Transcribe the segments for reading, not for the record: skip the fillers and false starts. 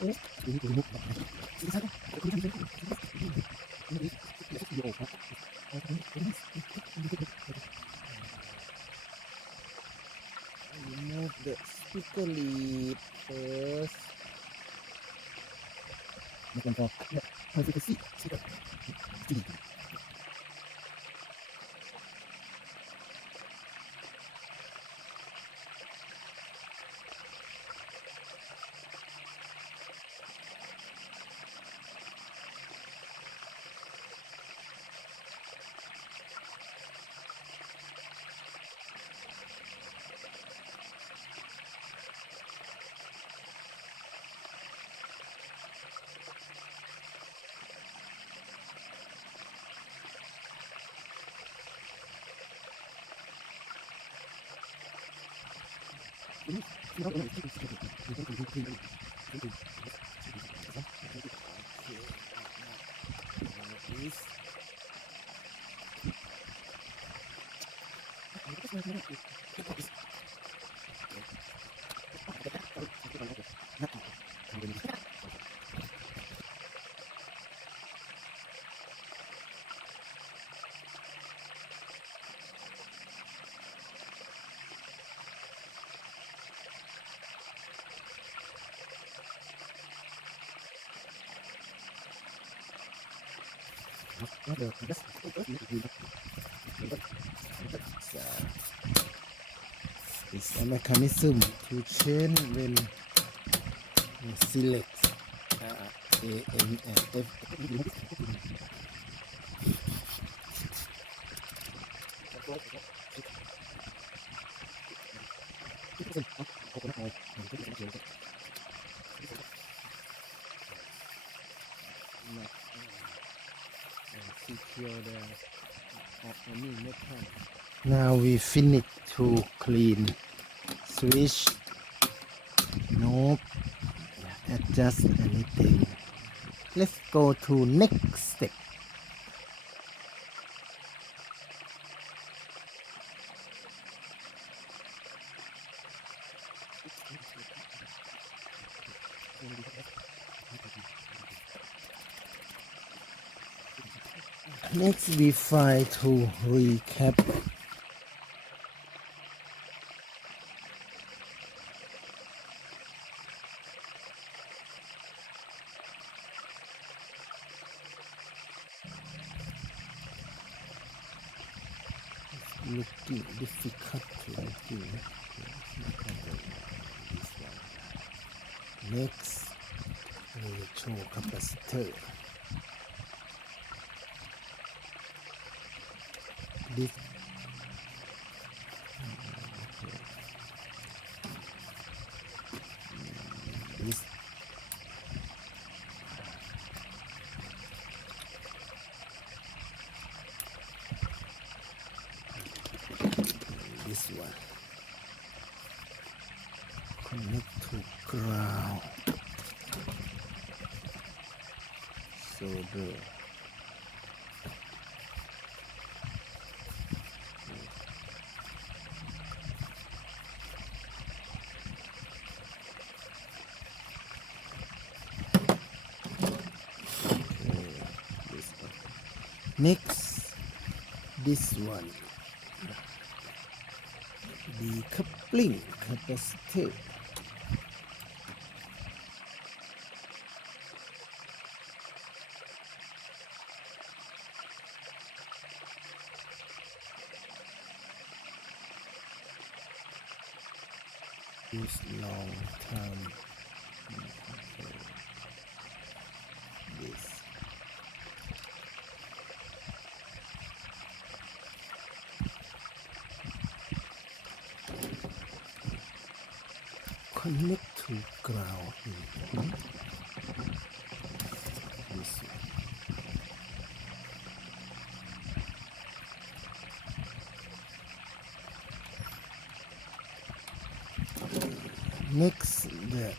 Remove the speaker lead first. It's a mechanism to change when you select A, N, and F. Now we finish to clean switch, knob, adjust anything. Let's go to next step. Next we try to recap. Looking difficult to do. Next we show capacitor. This one connect to ground, so the next this one, the coupling capacitor. Use long time. This. Connect to ground. This one. Next, the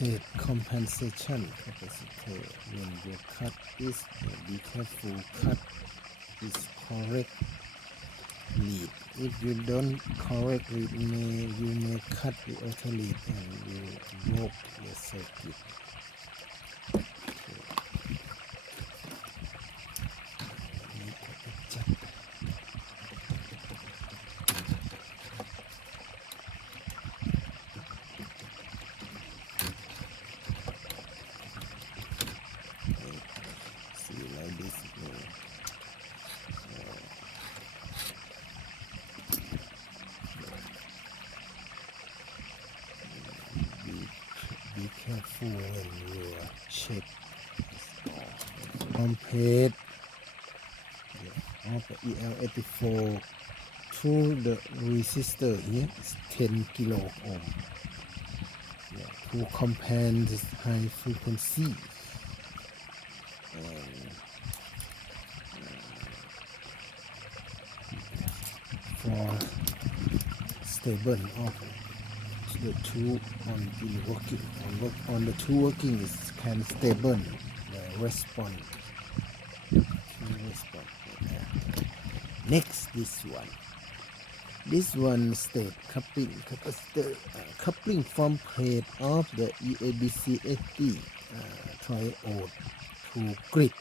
head compensation capacitor. When you cut this, be careful, cut is correct. lead. If you don't correctly, you may cut the outer lead and you broke the circuit. See like this. Be careful when you check complete of the EL84 through the resistor here is 10 kilo ohm. To compare this high frequency and for stable of the two on the working on the two working is can stable the response. Next, this one state coupling capacitor coupling from plate of the EABC80 triode to grid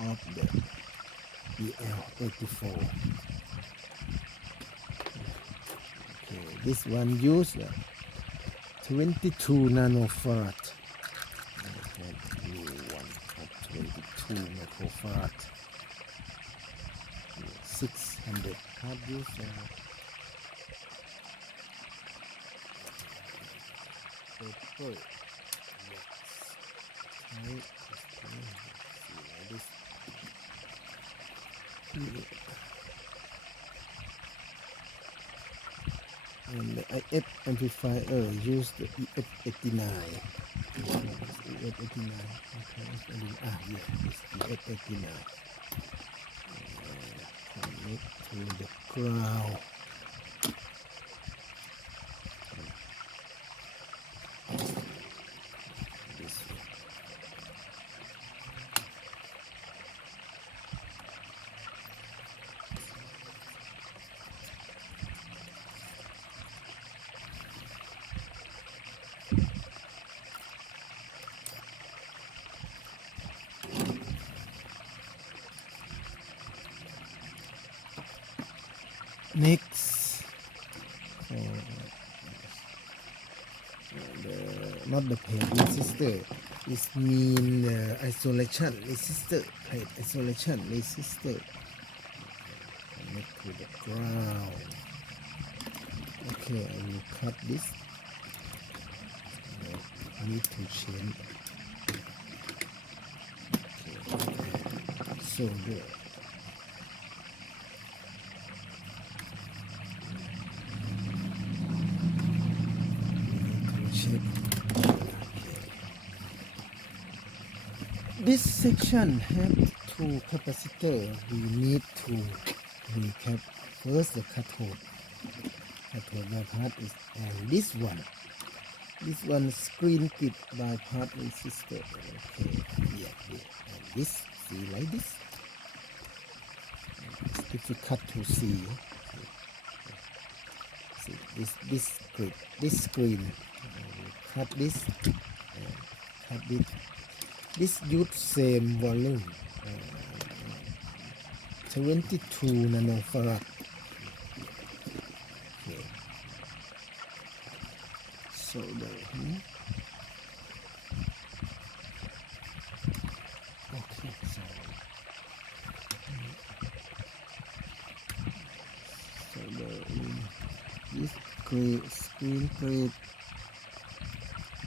of the EL84. Okay, this one use 22 nanofarad. New one of 22 microfarad. 600 hard use. And the IF amplifier use the EF89. EF89. Okay, yes, EF89. Connect to the ground. This way. Next, not the plate resistor. This mean isolation resistor. Plate isolation resistor. Connect to the ground. Okay, I will cut this. I need to change. Okay. So good. This section have two capacitor. We need to recap first the cathode bypass is, and this one screen kit bypass resistor. Okay, yeah, and this see like this. It's difficult to see. See this screen. Cut this. Cut this. This use same volume, 22 nanofarad. Okay. So okay, so this screen plate.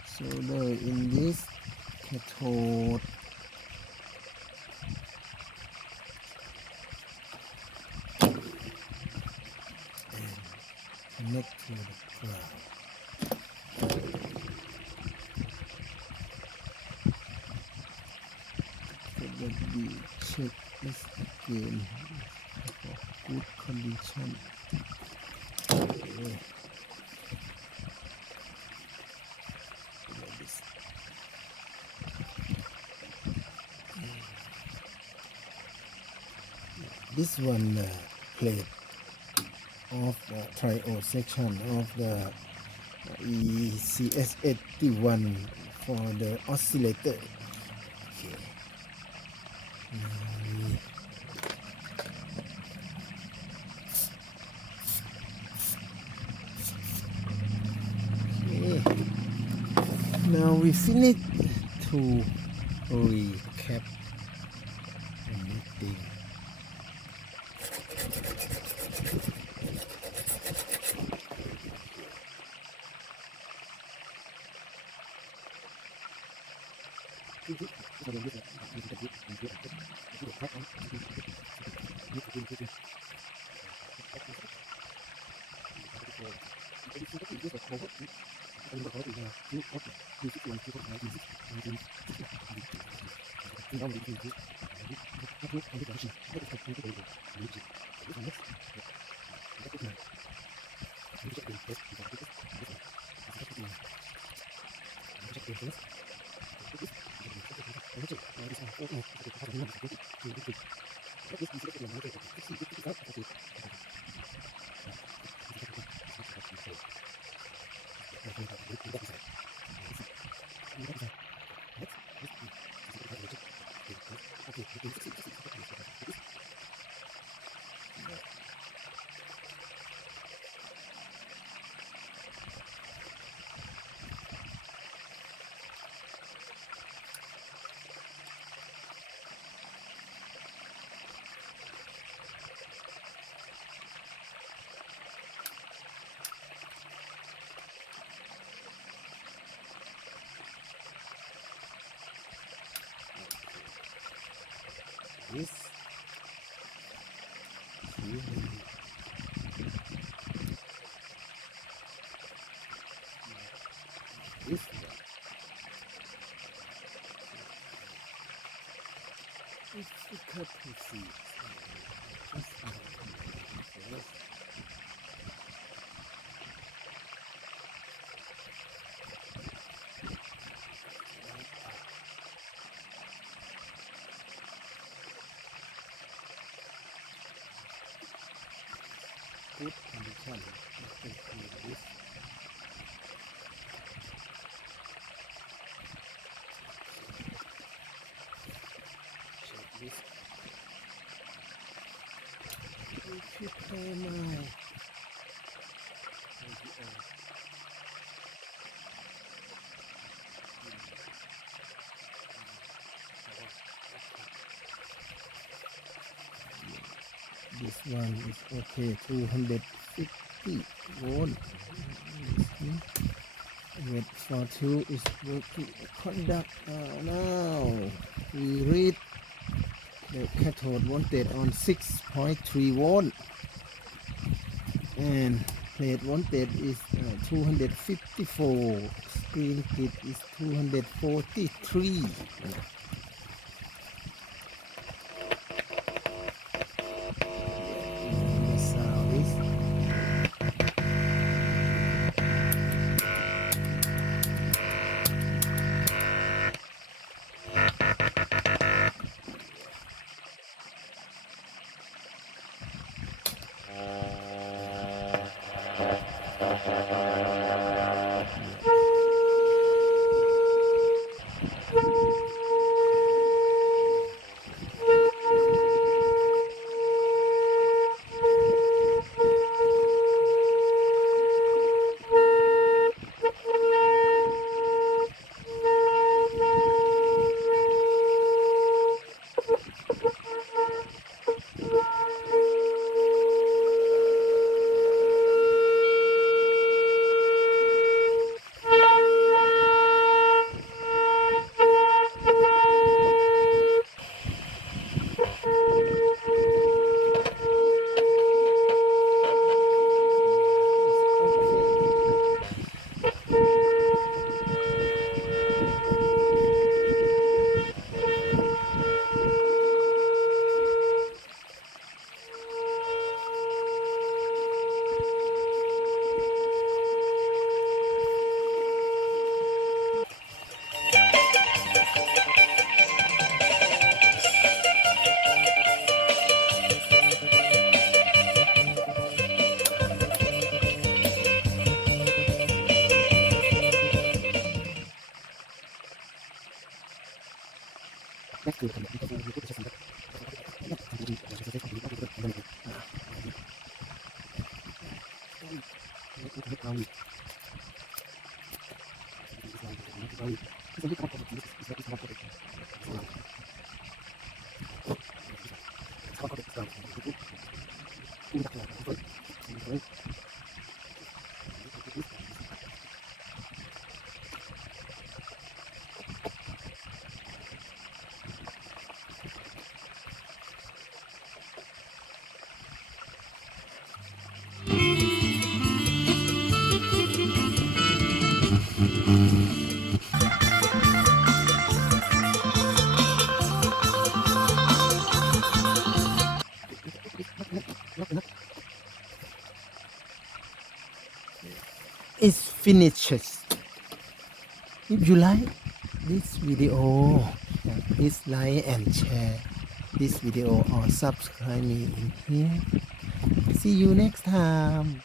So in this cathode and connect to the ground. So that we check this again for good condition. Okay. This one plate of the triode section of the ECS81 for the oscillator. Okay. Now we finish to recap anything. This this difficult to see. Good condition. This. Check this. Prepare my this one is okay, 250 volt. Wait for 2 is working. Conduct. Now we read the cathode voltage on 6.3 volt, and plate voltage is 254. Screen grid is 243. It's finished. If you like this video, please like and share this video or subscribe me in here. See you next time.